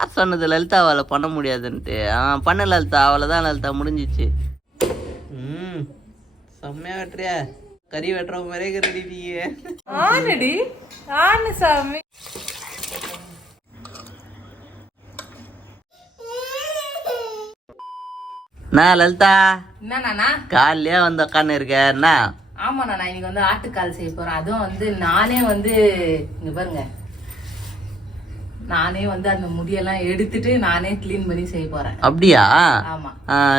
யார் சொன்னது லலிதாவால் பண்ண முடியாதுன்ட்டு. ஆ பண்ண லலிதா அவ்வளோதான் லலிதா முடிஞ்சிச்சு. ம் செம்மையா வெட்டுறியா? கறி வெட்டுற மாதிரியே நீங்க ஆனடி ஆனு சாமி. நான் லலிதா. என்னண்ணா காலையிலே வந்து உட்காந்து இருக்க என்ன? ஆமாண்ணா நான் இன்னைக்கு வந்து ஆட்டுக்கால் செய்ய போறேன். அதுவும் வந்து நானே வந்து இங்க பாருங்க. நானே வந்து அந்த முடியெல்லாம் எடுத்துட்டு நானே க்ளீன் பண்ணி செய்ய போறேன். அப்படியா? ஆமா.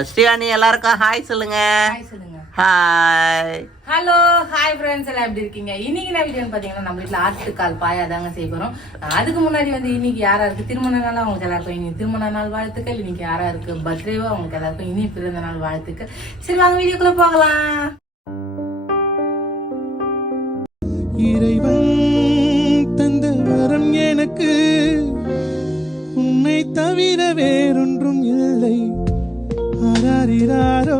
ஸ்ரீவாணி எல்லாருக்கும் ஹாய் சொல்லுங்க. ஹாய் சொல்லுங்க. ஹாய் ஹலோ ஹாய் ஃப்ரெண்ட்ஸ் எல்லாம் எப்படி இருக்கீங்க? இன்னைக்கு என்ன வீடியோன்னு பாத்தீங்கன்னா நம்ம வீட்ல ஆட்டுக்கால் பாயா தாங்க செய்ய போறோம். அதுக்கு முன்னாடி வந்து இன்னைக்கு யாரா இருக்கு திருமண நாள் அவங்களுக்கு எல்லாருக்கும் இனி திருமண நாள் வாழ்த்துக்கள். இன்னைக்கு யாரா இருக்கு பர்த்டேவோ அவங்களுக்கு எல்லாருக்கும் இனி பிறந்த நாள் வாழ்த்துக்கள். சரி வாங்க வீடியோக்குள்ள போகலாம். இறைவன் வரம் எனக்கு. உன்னை தவிர வேறொன்றும் இல்லை. ஆராரிராரோ.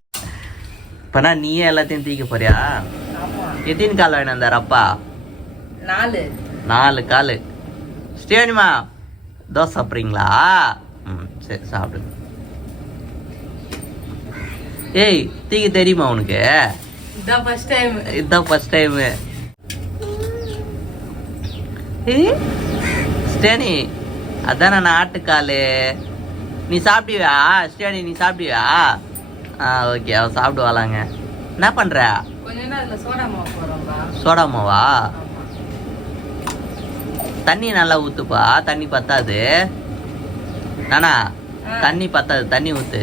இப்பனா நீயே எல்லாத்தையும் தூக்க போறியா? எத்தனை கால் வேணும் வந்தார் அப்பா? நாலு. நாலு கால். ஸ்ரீவாணிமா தோசை சாப்பிட்றீங்களா? ம் சரி சாப்பிடுங்க ஏய் தீக்க தெரியுமா உனக்கு? இதான் ஃபர்ஸ்ட் டைம் இதுதான் ஃபர்ஸ்ட் டைமு ஸ்டேனி அதானே நான் ஆட்டுக்காலு. நீ சாப்பிடுவியா ஸ்டேனி நீ சாப்பிடுவியா ஆ ஓகே அவ சாப்பிடுவாளாங்க. என்ன பண்ற? சோடா மாவு தண்ணி நல்லா ஊத்துப்பா தண்ணி பத்தாது. நானா தண்ணி பத்தாது தண்ணி ஊத்து.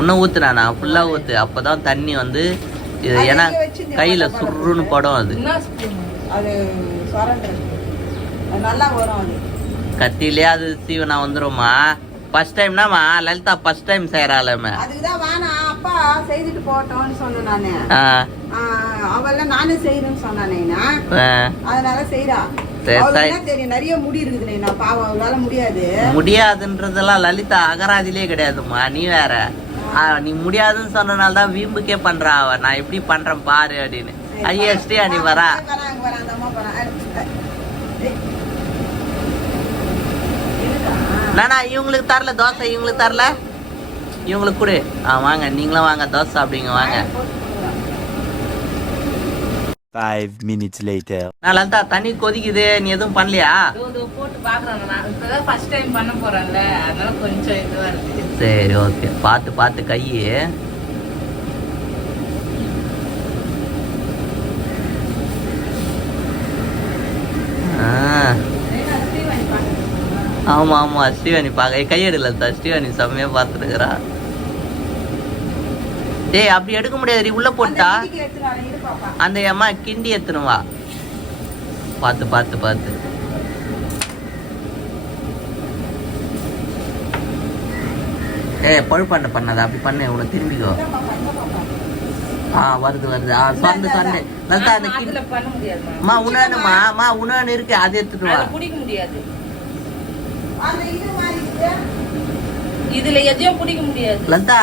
இன்னும் ஊத்துனானா? ஃபுல்லா ஊத்து. அப்பதான் தண்ணி வந்து இது ஏன்னா கையில சுருன்னு படும் அது. கத்திலே அது சீவனா வந்துருமா ஃபர்ஸ்ட் டைம்னாமா லலிதா ஃபர்ஸ்ட் டைம் செய்யறாளமே அதுக்கு தான் வேணாம் அப்பா செய்துட்டு போட்டோம்னு சொன்னேன் நானு. அவெல்லாம் நானே. செய்யறேன்னு சொன்னானேனா. அதனால முடியாது. முடியாதுன்றதெல்லாம் லலிதா அகராதிலே கிடையாதும்மா. நீ வேற. நீ முடியாதுன்னு சொன்னனால தான் வீம்புக்கே பண்றா அவ. நான் எப்படி பண்றேன் பாரு அப்படின்னு. ஐயா ஸ்ரீ நீ வரா? நானா இவங்களுக்கு தரல தோசை இவங்களுக்கு தரல. இவங்களுக்கு கொடு. ஆ வாங்க நீங்களும் வாங்க தோசை சாப்பிடுங்க வாங்க. Five minutes later. நான் தண்ணி கொதிக்குது நீ எதுவும் பண்ணலையா? போட்டு பாக்குறேன் நான் இப்பதான் ஃபர்ஸ்ட் டைம் பண்ண போறேன்ல. அதனால கொஞ்சம் இதுவா இருக்கு. சரி ஓகே பார்த்து பார்த்து கையை. ஆ. ஆமா ஆமா ஸ்ரீவாணி பார்க்க. கையெடுல தான் ஸ்ரீவாணி செம்மையா பார்த்துருக்குறா டேய் அப்படி எடுக்க முடியாது உள்ள போட்டா அந்த அம்மா கிண்டி எத்தணும் வா பார்த்து பார்த்து பார்த்து. ஏய் பழுப்பாண்ட பண்ணாத அப்படி பண்ணு உனக்கு திரும்பிக்கோ. ஆ வருது வருது. ஆ சொந்து சொந்து லலிதா அந்த அம்மா உணானுமா அம்மா உணானு இருக்கு அது எடுத்துட்டு வா. பிடிக்க முடியாது. அந்த இது மாதிரி இருக்குது. இதுல எதையும் பிடிக்க முடியாது. லலிதா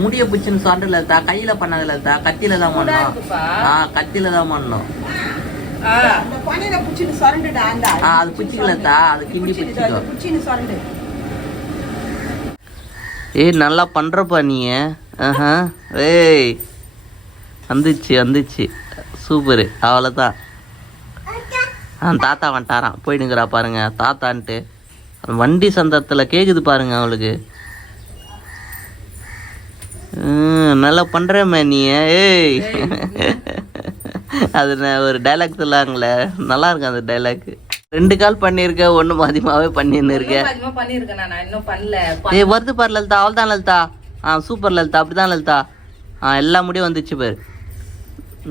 முடிய பிடிச்சுன்னு சொந்த லலிதா. கையில பண்ணாத லலிதா. கத்தியில தான் பண்ணணும். ஆ கத்தியில தான் பண்ணணும். அது பிடிச்சிக்கலத்தா, அது கிண்டி பிடிச்சிக்கோ. ஏய் நல்லா பண்றப்பா நீ ஆஹா. ஏய். வந்துச்சு வந்துச்சு. சூப்பரு. அவ்வளோதான் ஆ தாத்தா வந்துட்டாரான் போயிடுங்கிறா பாருங்க. தாத்தான்ட்டு. வண்டி சந்தத்தில் கேட்குது பாருங்க அவளுக்கு. நல்லா பண்றேம்மா நீ ஏய். அது நான் ஒரு டைலாக் சொல்லாங்களே. நல்லா இருக்கு அந்த டைலாக் ரெண்டு கால் பண்ணியிருக்க ஒன்று மதியமாகவே பண்ணின்னு இருக்கேன் ஏய் வருது பாரு லலிதா அவள் தான் லலிதா. ஆ சூப்பர் லலிதா அப்படிதான் லலிதா. ஆ எல்லா முடியும் வந்துச்சு பாரு.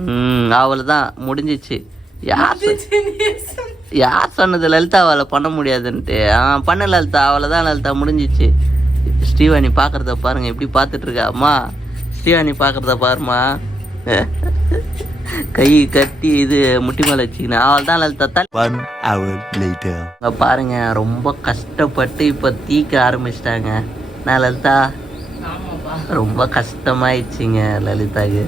ம் அவ்வளோதான் முடிஞ்சிச்சு. யார் யார் சொன்னது லலிதா அவளை பண்ண முடியாதுன்ட்டு? ஆ பண்ண லலிதா அவ்வளோதான் லலிதா முடிஞ்சிச்சு. ஸ்ரீவாணி பார்க்குறத பாருங்க. எப்படி பார்த்துட்டு இருக்கா? அம்மா ஸ்ரீவாணி பார்க்குறத பாருமா கை கட்டி இது முட்டி மேலே வச்சுக்கினேன் அவள் தான் லலிதா தள்ளி One hour later. இங்க பாருங்க ரொம்ப கஷ்டப்பட்டு இப்போ தீக்க ஆரம்பிச்சிட்டாங்க. நான் லலிதா? ஆமாப்பா. ரொம்ப கஷ்டமாயிடுச்சிங்க லலிதாக்கு.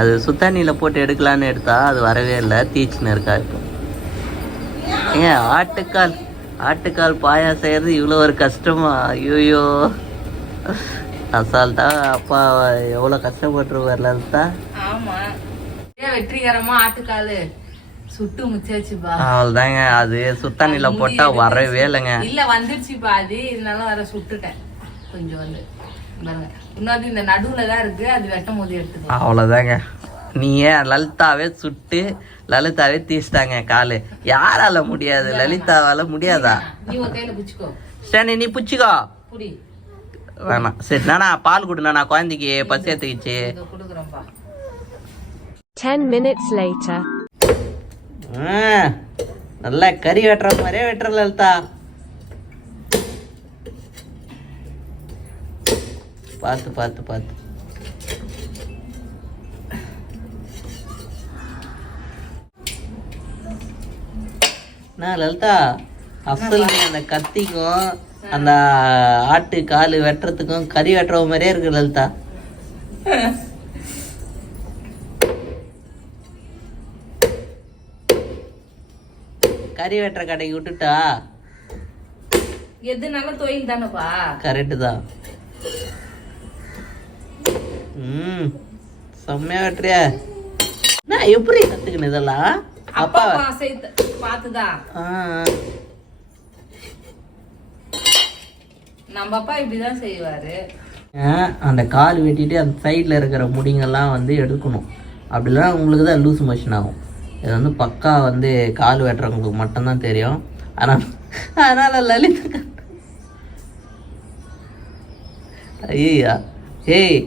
அது சுத்தானியில் போட்டு எடுக்கலான்னு எடுத்தா அது வரவே இல்லை. தீச்சுன்னு இருக்கா இப்போ. ஏன் ஆட்டுக்கால் ஆட்டுக்கால் பாயா செய்யறது இவ்வளோ ஒரு கஷ்டமா? ஐயோயோ. அசால்ட்டா அப்பா எவ்வளோ கஷ்டப்பட்டுருவார் லலிதா? ஆமா. ஏன் வெற்றிகரமா ஆட்டுக்காலு சுட்டு முச்சாச்சுப்பா. அவ்வளோதாங்க அது சுத்தானில போட்டா வரவே இல்லைங்க. இல்ல வந்துருச்சுப்பா. அது இருந்தாலும் வர சுட்டுட்டேன். கொஞ்சம் வந்து. இன்னொரு இந்த நடுவுல தான் இருக்கு. அது வெட்டும் போது எடுத்துக்கலாம் அவ்வளோதாங்க நீ ஏன் லலிதாவே சுட்டு லலிதாவே தீச்சிட்டாங்க காலு. யாரால முடியாது? லலிதாவால முடியாதா? பிடிச்சிக்கோ. சரி நீ புச்சிக்கோ புடி. வேணாம். சரி நானா பால் கொடுண்ணா நான் குழந்தைக்கு பசி எடுத்துக்கிச்சு. இதோ கொடுக்குறேன்ப்பா 10 minutes later. ஆ, நல்லா கறி வெட்டுற மாதிரியே வெட்டுற லலிதா. பார்த்து பார்த்து பார்த்து. என்ன லலிதா அசல் நீ அந்த கத்திக்கும் அந்த ஆட்டு காலு வெட்டுறதுக்கும் கறி வெட்டுற மாதிரியே இருக்கு லலிதா. கறி வெட்டுற கடைக்கு விட்டுட்டா? எதுனாலும் தொழில் தானேப்பா. கரெக்டு தான். ம் செம்மையா வெட்டுறியா. நான் எப்படி கத்துக்கணும் இதெல்லாம்? அப்பா அப்பா செய்து பார்த்துதான் நம்ம அப்பா இப்படிதான் செய்வாரு. அந்த கால் வெட்டிட்டு அந்த சைடில் இருக்கிற முடிங்கெல்லாம் வந்து எடுக்கணும். அப்படிலாம் உங்களுக்கு தான் லூஸ் மோஷன் ஆகும். இது வந்து பக்கா வந்து கால் வெட்டுறவங்களுக்கு மட்டும்தான் தெரியும். ஆனால் அதனால் லலிதா ஐயா ஏய்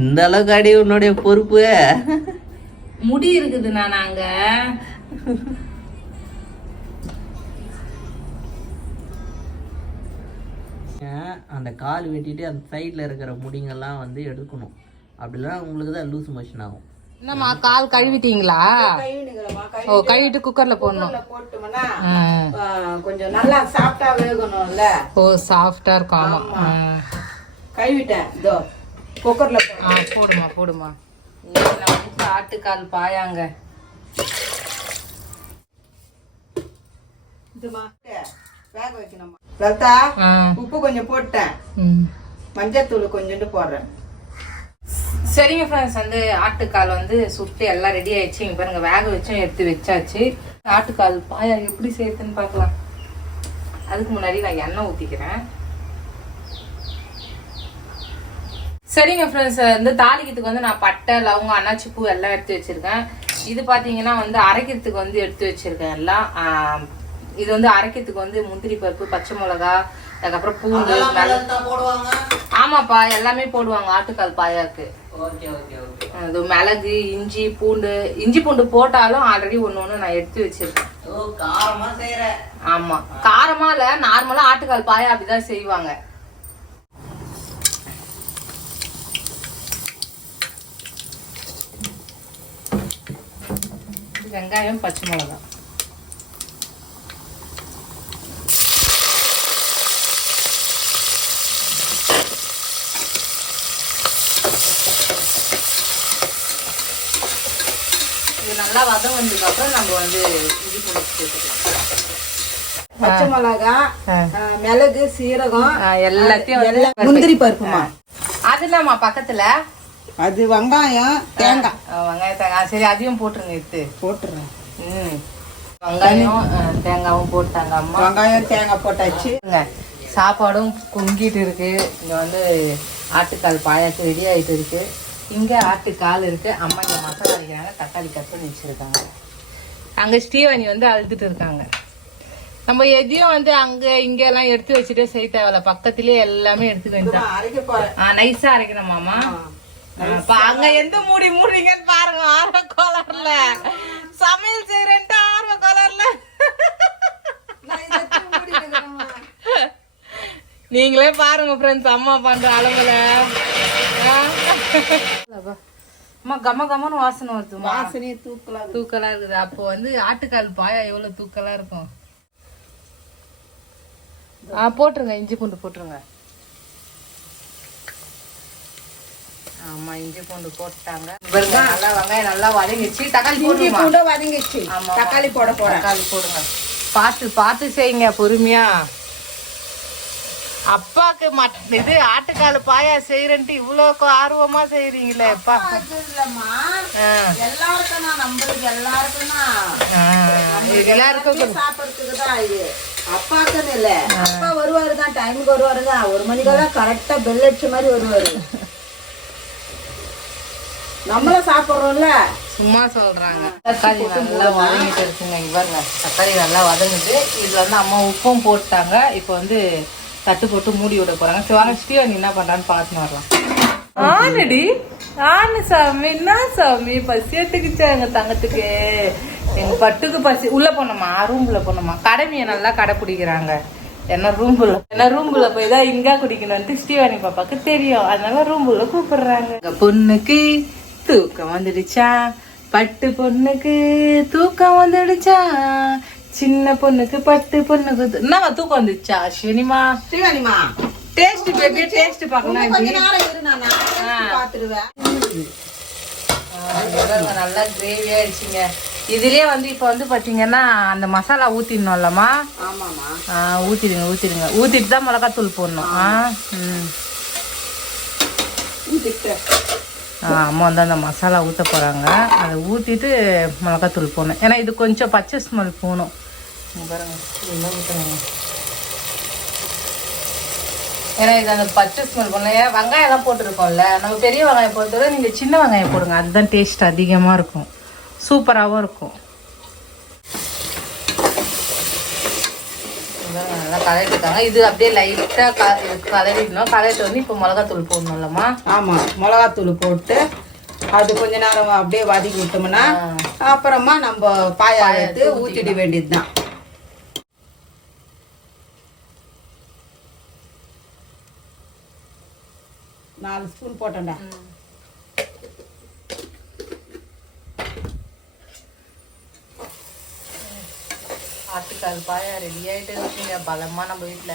இந்த அளவுக்கு அடி உன்னுடைய பொறுப்பு. முடி இருக்குதுண்ணா நாங்க. அந்த கால் வெட்டிட்டு அந்த சைடில் இருக்கிற முடிங்கெல்லாம் வந்து எடுக்கணும். அப்படிலாம் உங்களுக்கு தான் லூஸ் மோஷன் ஆகும். என்னம்மா கால் கழுவிட்டீங்களா? ஓ கழுவிட்டு குக்கர்ல போடணும். கொஞ்சம் நல்லா சாப்பிட்டா வேகணும்ல. ஓ சாஃப்டா இருக்கும் ஆமா. கழுவிட்டேன் இதோ குக்கர்ல போடுமா போடுமா ஆட்டுக்கால் பாயாங்க. இதுமா? வேக வைக்கணுமா? லதா ஆ. உப்பு கொஞ்சம் போட்டேன். மஞ்சத்தூள் கொஞ்சோண்டு போடுறேன். சரிங்க ஃப்ரெண்ட்ஸ் வந்து ஆட்டுக்கால் வந்து சுட்டு எல்லாம் ரெடி ஆயிடுச்சு. இங்க பாருங்க வேக வச்சும் எடுத்து வச்சாச்சு. ஆட்டுக்கால் பாயா எப்படி சேர்த்துன்னு பார்க்கலாம். அதுக்கு முன்னாடி நான் எண்ணெய் ஊத்திக்கிறேன். சரிங்க ஃப்ரெண்ட்ஸ் வந்து தாளிக்கிறதுக்கு வந்து நான் பட்டை லவங்கம் அன்னாச்சி பூ எல்லாம் எடுத்து வச்சிருக்கேன். இது பாத்தீங்கன்னா வந்து அரைக்கிறதுக்கு வந்து எடுத்து வச்சிருக்கேன் எல்லாம். இது வந்து அரைக்கிறதுக்கு வந்து முந்திரி பருப்பு பச்சை மிளகா அதுக்கப்புறம் பூண்டு மிளகு ஆமாப்பா எல்லாமே போடுவாங்க ஆட்டுக்கால் பாயாக்கு அது மிளகு இஞ்சி பூண்டு இஞ்சி பூண்டு போட்டாலும் ஆல்ரெடி ஒன்று ஒன்று நான் எடுத்து வச்சிருக்கேன். ஆமா. காரமா இல்ல நார்மலா ஆட்டுக்கால் பாயா அப்படிதான் செய்வாங்க. வெங்காயம் பச்சை மிளகாய் இது நல்லா வதம் வந்ததுக்கு அப்புறம் நம்ம வந்து இஞ்சி பூண்டு சேர்த்துக்கலாம் பச்சை மிளகா ஆ, மிளகு சீரகம் எல்லாத்தையும் எல்லாம் முந்திரி பருப்புமா? அது இல்லாமா பக்கத்துல? அது வெங்காயம் தேங்காய். வெங்காயம் தேங்காய். சரி அதையும் போட்டுருங்க எடுத்து. போட்டுறேன். ம். வெங்காயம் தேங்காயும் போட்டாங்க அம்மா. வெங்காயம் தேங்காய் போட்டாச்சு. சாப்பாடும் குங்கிட்டு இருக்கு. இங்க வந்து ஆட்டுக்கால் பாயாசம் ரெடி ஆயிட்டு இருக்கு. இங்க ஆட்டுக்கால் இருக்கு. அம்மா இங்க மசாலா அரைக்கிறாங்க தக்காளி கட் பண்ணி வச்சிருக்காங்க. அங்க ஸ்ரீவாணி வந்து அழுதுட்டு இருக்காங்க. நம்ம எதையும் வந்து அங்க இங்க எல்லாம் எடுத்து வச்சுட்டு செய்ய தேவையில்ல. பக்கத்திலே எல்லாமே எடுத்துக்க வேண்டியதான் நைஸா அரைக்கணுமாமா அப்ப அங்க எந்த மூடி மூடுறீங்கன்னு பாருங்க ஆர்வ கோலர்ல சமையல் செய்யறேன்ட்டு ஆர்வ மூடிட்டுக்கிறேம்மா. நீங்களே பாருங்க ஃப்ரெண்ட்ஸ் அம்மா பண்ற அளவுல. அம்மா கம கமன்னு வாசனை வருதுமா வாசனையை தூக்கலாம் தூக்கலா இருக்குது. அப்போ வந்து ஆட்டுக்கால் பாயா எவ்வளவு தூக்கலா இருக்கும்? ஆ போட்டுருங்க. இஞ்சி பூண்டு போட்டுருங்க. ஆமா இஞ்சி பூண்டு போட்டாங்க. நல்லா வெங்காயம் நல்லா வதங்கிச்சு தக்காளி இஞ்சி பூண்டு வதங்கிச்சு. தக்காளி போட போறேன். தக்காளி போடுங்க. பார்த்து பார்த்து செய்யுங்க பொறுமையா. அப்பாக்கு மட் இது ஆட்டுக்கால் பாயா செய்யறேன்ட்டு இவ்வளோ ஆர்வமா செய்றீங்களே அப்பா. எல்லாருக்கும் தான் தான். சாப்பிட்றதுக்கு தான் இது அப்பாக்குன்னு இல்ல. அப்பா வருவாரு தான் டைமுக்கு வருவாரு தான் ஒரு மணிக்கெல்லாம் கரெக்டா பெல் அடிச்ச மாதிரி வருவாரு. நம்மளும் சாப்பிட்றோம்ல. சும்மா சொல்றாங்க. தக்காளி நல்லா வதங்கிட்டு இருக்குங்க இங்க பாருங்க தக்காளி நல்லா வதங்குது. இதுல வந்து அம்மா உப்பும் போட்டாங்க. இப்போ வந்து தட்டு போட்டு மூடி விட போறாங்க. சரி வாங்க ஸ்ரீவன் என்ன பண்றான்னு பார்த்துன்னு வரலாம். ஆனடி ஆனு சாமி என்ன சாமி? பசி எடுத்துக்கிச்சா எங்க தங்கத்துக்கு? எங்க பட்டுக்கு பசி. உள்ள போனோமா ரூம்ல போனோமா கடமையை நல்லா கடை பிடிக்கிறாங்க என்ன ரூம்புல என்ன ரூம்புல போய் தான் இங்கா குடிக்கணும்ட்டு ஸ்ரீவாணி பாப்பாக்கு தெரியும். அதனால ரூம்புல கூப்பிடுறாங்க. பொண்ணுக்கு தூக்கம் வந்துடுச்சா. பட்டு பொண்ணுக்கு தூக்கம் வந்துடுச்சா. சின்ன பொண்ணுக்கு பட்டு பொண்ணுக்கு என்னவா தூக்கம் வந்துச்சா? அஸ்வினிமா ஸ்ரீவாணிமா டேஸ்ட் பேபி டேஸ்ட் பார்க்கலாம் கொஞ்ச நேரம் இரு நான். பாத்துருவேன். பாருங்க, நல்லா கிரேவி ஆயிடுச்சுங்க. இதுலயே வந்து இப்போ வந்து பாத்தீங்கன்னா அந்த மசாலா ஆ, ஊத்திடுங்க ஊத்திடுங்க. ஊத்திட்டு தான் மிளகாத்தூள் போடணும். ஆ ம். அம்மா வந்து அந்த மசாலா ஊற்ற போகிறாங்க அதை ஊற்றிட்டு மிளகாத்தூள் போடணும். ஏன்னா இது கொஞ்சம் பச்சை ஸ்மெல் போகணும். பாருங்க. ஏன்னா இது அந்த பச்சை ஸ்மெல் போடணும் ஏன்னா வெங்காயம்லாம் போட்டிருக்கோம்ல. நம்ம பெரிய வெங்காயம் போட்டதை நீங்கள் சின்ன வெங்காயம் போடுங்க. அதுதான் டேஸ்ட் அதிகமாக இருக்கும். சூப்பராகவும் இருக்கும். நல்லா கலரிட்டுருக்காங்க இது அப்படியே லைட்டாக கலரிடணும். கலரிட்டு வந்து இப்போ மிளகாத்தூள் போடணும்லம்மா. ஆமா. மிளகாத்தூள் போட்டு அது கொஞ்ச நேரம் அப்படியே வதக்கி விட்டோம்னா அப்புறமா நம்ம பாயா எடுத்து ஊத்திட வேண்டியதுதான். நாலு ஸ்பூன் போட்டேன்டா. ஆட்டுக்கால் பாயா ரெடி ஆயிட்டு இருக்குங்க. பலமா நம்ம வீட்டுல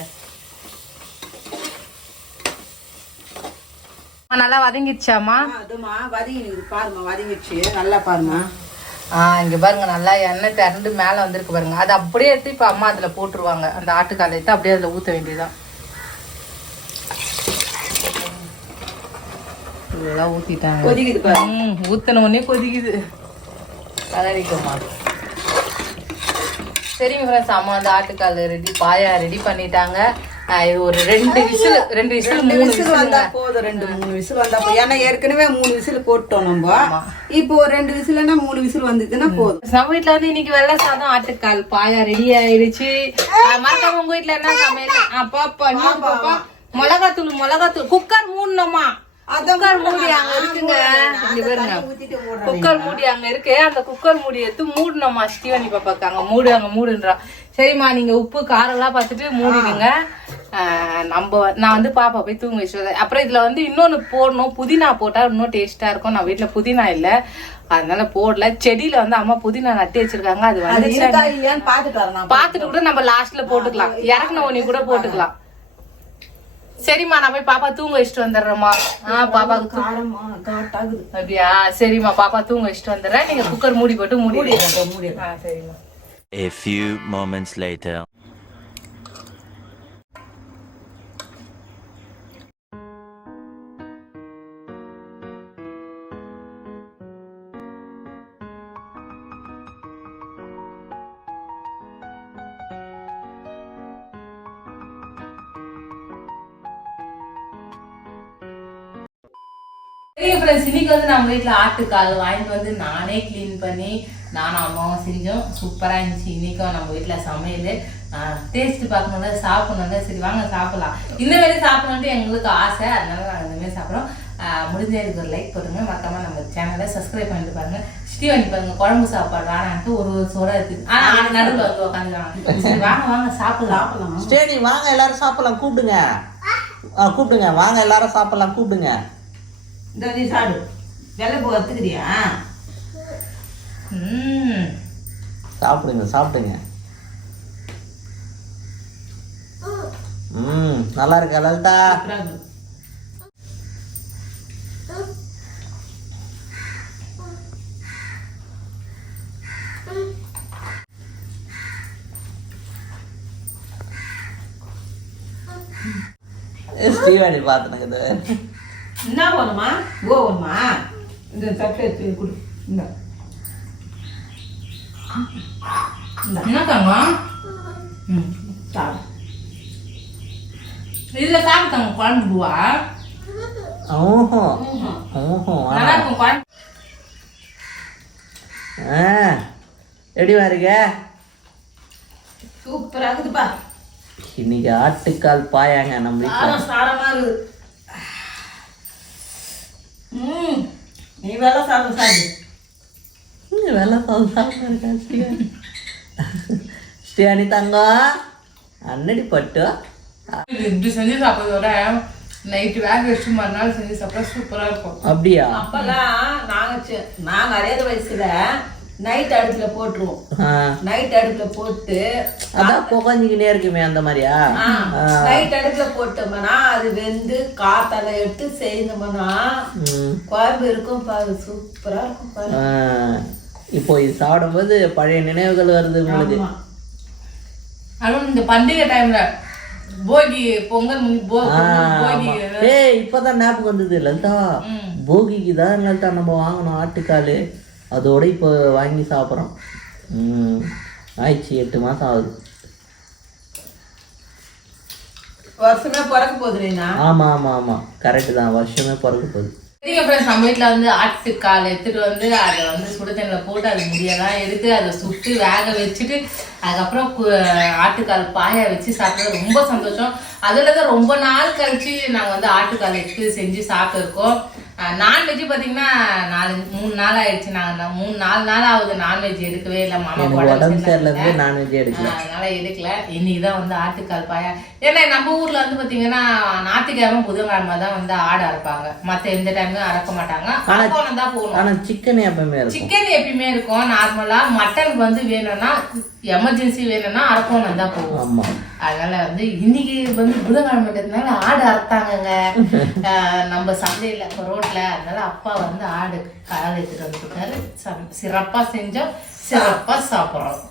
நல்லா வதங்கிடுச்சாமா ஆ, அதுமா வதங்கி பாருமா வதங்கிடுச்சு. நல்லா பாருமா ஆ இங்க பாருங்க நல்லா எண்ணெய் திரண்டு மேல வந்திருக்கு பாருங்க. அது அப்படியே எடுத்து இப்ப அம்மா அதுல போட்டுருவாங்க. அந்த ஆட்டுக்காலை எடுத்து அப்படியே அதுல ஊத்த வேண்டியதுதான். இதெல்லாம் ஊத்திட்டாங்க கொதிக்குது பாரு ம் ஊத்தின உடனே கொதிக்குது. கலரிக்கோமா சரிங்க ஃப்ரெண்ட்ஸ் அம்மா வந்து ஆட்டுக்கால் ரெடி பாயா ரெடி பண்ணிட்டாங்க. இது ஒரு ரெண்டு விசில் ரெண்டு விசில் மூணு விசில் வந்தா போதும் ரெண்டு மூணு விசில் வந்தா போதும். ஏன்னா ஏற்கனவே மூணு விசில் போட்டோம் நம்ம. இப்போ ஒரு ரெண்டு விசில்னா மூணு விசில் வந்ததுன்னா போதும். நம்ம வீட்ல வந்து இன்னைக்கு வெள்ளை சாதம் ஆட்டுக்கால் பாயா ரெடி ஆயிடுச்சு. மறக்காம உங்க வீட்ல என்ன சமையல்? பாப்பா. மிளகாத்தூள் மிளகாத்தூள். குக்கர் மூடணுமா? குக்கர் மூடி அங்க இருக்குங்க. இங்க பாருங்க. குக்கர் மூடி அங்க இருக்கு. அந்த குக்கர் மூடி எடுத்து மூடணுமா ஸ்டீவனி பாப்பாக்கு அங்க மூடு அங்க மூடுன்றா. சரிம்மா நீங்க உப்பு காரம் எல்லாம் பார்த்துட்டு மூடிடுங்க. நம்ம நான் வந்து பாப்பா போய் தூங்க வச்சுருவேன் அப்புறம் இதுல வந்து இன்னொன்னு போடணும். புதினா போட்டா இன்னும் டேஸ்டா இருக்கும். நான் வீட்ல புதினா இல்ல. அதனால போடல. செடியில வந்து அம்மா புதினா நட்டு வச்சிருக்காங்க. அது வந்து பாத்துட்டு கூட நம்ம லாஸ்ட்ல போட்டுக்கலாம். இறக்குன உடனே கூட போட்டுக்கலாம். சரிம்மா நான் போய் பாப்பா தூங்க வச்சுட்டு வந்துடுறேம்மா. ஆ பாப்பாக்கு தூ- காரமா காட்டாகுது அப்படியா? சரிம்மா பாப்பா தூங்க வச்சுட்டு வந்துடுறேன். நீங்க குக்கர் மூடி போட்டு மூடி சரிம்மா. A few moments later. இன்னைக்கு வந்து நம்ம வீட்டில் ஆட்டுக்கால் வாங்கிட்டு வந்து நானே க்ளீன் பண்ணி நானும் அம்மாவும் செஞ்சோம். சூப்பராக இருந்துச்சு. இன்னைக்கும் நம்ம வீட்டில் சமையல். டேஸ்ட் பார்க்கணும்ல சாப்பிடணும்ல சரி வாங்க சாப்பிடலாம். இந்த மாதிரி சாப்பிடணுன்ட்டு எங்களுக்கு ஆசை. அதனால நாங்கள் இந்த மாதிரி சாப்பிட்றோம். முடிஞ்ச இதுக்கு ஒரு லைக் போட்டுங்க. மறக்காம நம்ம சேனலை சப்ஸ்கிரைப் பண்ணிட்டு பாருங்க. ஸ்டீவன் பாருங்க. குழம்பு சாப்பாடு வேணான்ட்டு ஒரு ஒரு சோறா இருக்குது ஆனால் நடுவில் வந்து உட்காந்துருவாங்க சரி வாங்க வாங்க சாப்பிடலாம். ஸ்டேடி வாங்க எல்லாரும் சாப்பிடலாம். கூப்பிடுங்க. கூப்பிடுங்க. வாங்க எல்லாரும் சாப்பிடலாம். கூப்பிடுங்க. இந்த நீ சாடு வெள்ளைப்பூ வத்துக்கிறியா ம். சாப்பிடுங்க சாப்பிடுங்க. ம் நல்லா இருக்கா லலிதா? ஸ்ரீவாணி பார்த்துனங்க என்ன வேணுமா கோவணுமா இந்த தட்டு எடுத்து கொடு. இந்த. என்ன தங்கம்? ம் சாப்பிடு. இதுல சாப்பிட்டாங்க குழம்பு பூவா? ஓஹோ. ஓஹோ. நல்லா இருக்கும் குழம்பு. ஆ. எப்படி பாருங்க சூப்பராக இருக்குதுப்பா இன்னைக்கு ஆட்டுக்கால் பாயாங்க நம்ம சாரமாக இருக்குது ம் நீ வேலை சாப்பிடு சாப்பிடு. வெள்ளை பால் சாப்பிட்டு இருக்கா ஸ்ரீவாணி ஸ்ரீவாணி தங்கம் அன்னடி பட்டு. இப்படி செஞ்சு சாப்பிட்றதோட நைட்டு வேக வச்சு மறுநாள் செஞ்சு சாப்பிட்டா சூப்பரா இருக்கும். அப்படியா? அப்பெல்லாம் நாங்கள் சி நாங்கள் அடையாத வயசுல நைட் அடுப்புல போட்டுருவோம் நைட் அடுப்புல போட்டு அதான் புகஞ்சிக்கினே இருக்குமே அந்த மாதிரியா. நைட் அடுப்புல போட்டோம்னா அது வெந்து காத்தால எடுத்து செய்யணும்னா ம். குழம்பு இருக்கும் பாரு சூப்பரா இருக்கும் பாரு. இப்போ இது சாப்பிடும்போது பழைய நினைவுகள் வருது உங்களுக்கு. அதுவும் இந்த பண்டிகை டைம்ல போகி பொங்கல் போகி. ஏய் இப்பதான் ஞாபகம் வந்தது லலிதா போகிக்கு தான் லலிதா நம்ம வாங்கணும் ஆட்டுக்கால் அதோட இப்போ வாங்கி சாப்பிட்றோம். ஆயிடுச்சு எட்டு மாதம் ஆகுது. வருஷமே பிறக்க போகுது ஆமாம் ஆமாம் ஆமாம் கரெக்டு தான். வருஷமே பிறக்க போகுது. சரிங்க ஃப்ரெண்ட்ஸ் நம்ம வீட்டில் வந்து ஆட்டுக்கால் எடுத்துட்டு வந்து அதை வந்து சுடுதண்ணில் போட்டு அது முடியெல்லாம் எடுத்து அதை சுட்டு வேக வச்சுட்டு அதுக்கப்புறம் ஆட்டுக்கால் பாயா வச்சு சாப்பிட்றது ரொம்ப சந்தோஷம். அதில் தான் ரொம்ப நாள் கழிச்சு நாங்கள் வந்து ஆட்டுக்கால் எடுத்து செஞ்சு சாப்பிட்டுருக்கோம். நான்வெஜ் பார்த்தீங்கன்னா நாலு மூணு நாள் ஆயிடுச்சு. நாங்கள் மூணு நாலு நாள் ஆகுது நான்வெஜ் எடுக்கவே இல்லை. மாமா உடம்பு சரியில்லை. நான்வெஜ் எடுக்கல. அதனால எடுக்கல. இன்னைக்கு தான் வந்து ஆட்டுக்கால் பாயா. ஏன்னா நம்ம ஊர்ல வந்து பாத்தீங்கன்னா ஞாயிற்றுக்கிழமை புதன்கிழமை தான் வந்து ஆடு அரைப்பாங்க. மத்த எந்த டைமும் அரைக்க மாட்டாங்க. அரக்கோணம் தான் போகணும். ஆனால் சிக்கன் எப்பவுமே சிக்கன் எப்பயுமே இருக்கும். நார்மலா மட்டன் வந்து வேணும்னா எமர்ஜென்சி வேணும்னா அரக்கோணம் தான் போகும் அதனால வந்து இன்னைக்கு வந்து புதன்கிழமைன்றதுனால ஆடு அறுத்தாங்கங்க. நம்ம சந்தையில ரோட்ல அதனால அப்பா வந்து ஆடு கால் எடுத்துட்டு வந்துருக்காரு சிறப்பா செஞ்சோம். சிறப்பா சாப்பிடுறோம்.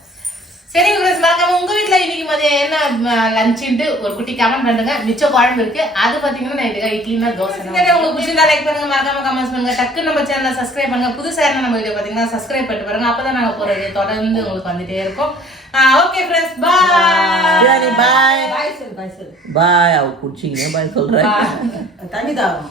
சரிங்க ஃப்ரெண்ட்ஸ் மறக்காம உங்க வீட்ல இன்னைக்கு மதியம் என்ன லஞ்சுன்ட்டு ஒரு குட்டி கமெண்ட் பண்ணுங்க. மிச்சம் குழம்பு இருக்கு. அது பாத்தீங்கன்னா நைட்டுக்கா இட்லினா தோசை. சரி உங்களுக்கு பிடிச்சிருந்தா லைக் பண்ணுங்க. மறக்காம கமெண்ட்ஸ் பண்ணுங்க. டக்கு நம்ம சேனலை சப்ஸ்கிரைப் பண்ணுங்க. புதுசா இருந்தா நம்ம வீடியோ பாத்தீங்கன்னா சப்ஸ்கிரைப் பண்ணிட்டு பாருங்க. அப்பதான் நாங்க போறது தொடர்ந்து உங்களுக்கு வந்துட்டே இருக்கும். ஓகே ஃப்ரெண்ட்ஸ் பாய் சரி பாய் பாய் சொல்லு பாய் சொல்லு பாய் அவ குடிச்சிக்கினே பாய் சொல்கிறேன் தண்ணி தாகம்